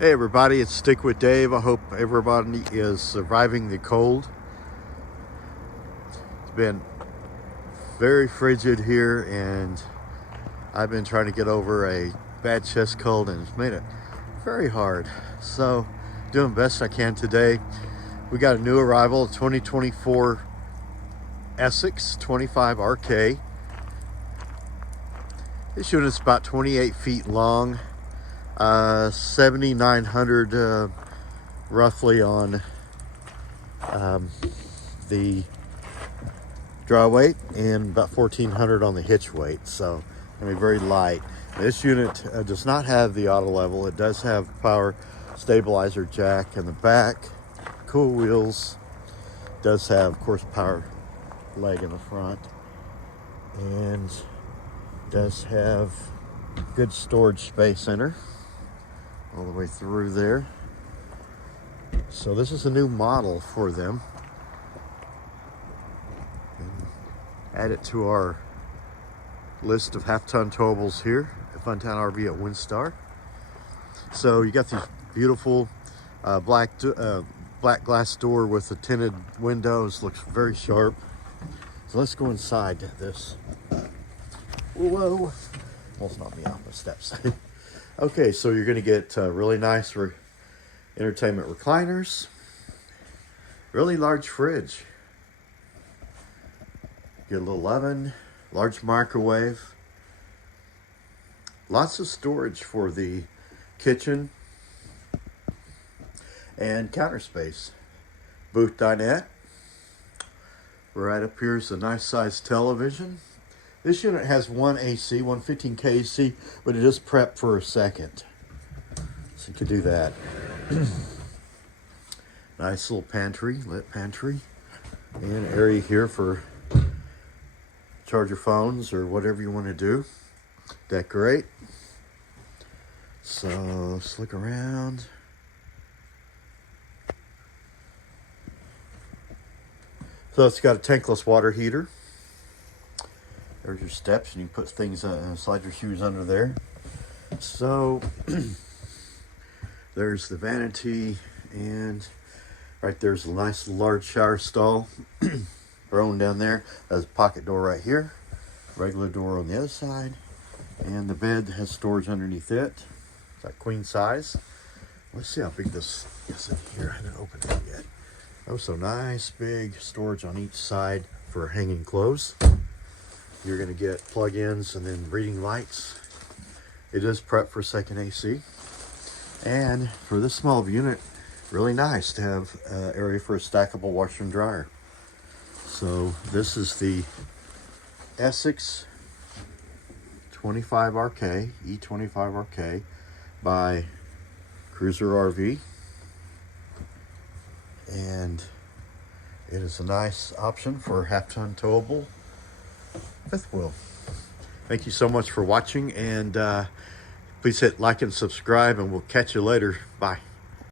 Hey everybody, it's Stick with Dave. I hope everybody is surviving the cold. It's been very frigid here and I've been trying to get over a bad chest cold and it's made it very hard. So doing best I can today. We got a new arrival, 2024 Essex 25RK. This unit's about 28 feet long. 7,900 roughly on the draw weight and about 1,400 on the hitch weight, so I mean very light. This unit does not have the auto level. It does have power stabilizer jack in the back, cool wheels, does have of course power leg in the front, and does have good storage space in her all the way through there. So this is a new model for them. And add it to our list of half-ton towables here at Funtown RV at WinStar. So you got these beautiful black glass door with the tinted windows. Looks very sharp. So let's go inside this. Whoa, almost knocked me off my steps. Okay, so you're going to get really nice entertainment recliners, really large fridge, get a little oven, large microwave, lots of storage for the kitchen and counter space. Booth dinette. Right up here is a nice sized television. This unit has one AC, 115K AC, but it is prepped for a second. So you could do that. Nice little pantry, lit pantry. And area here for charge your phones or whatever you want to do. Decorate. So let's look around. So it's got a tankless water heater. There's your steps, and you can put things, slide your shoes under there. So there's the vanity, and right there's a nice large shower stall thrown down there. There's a pocket door right here, regular door on the other side, and the bed has storage underneath it. It's like queen size. Let's see how big this is in here. I didn't open it yet. Oh, so nice big storage on each side for hanging clothes. You're going to get plug-ins and then reading lights. It is prepped for second AC. And for this small of a unit, really nice to have area for a stackable washer and dryer. So this is the Essex 25RK, E-25RK by CRUISER RV. And it is a nice option for half-ton towable fifth wheel. Thank you so much for watching, and please hit like and subscribe, and we'll catch you later. Bye.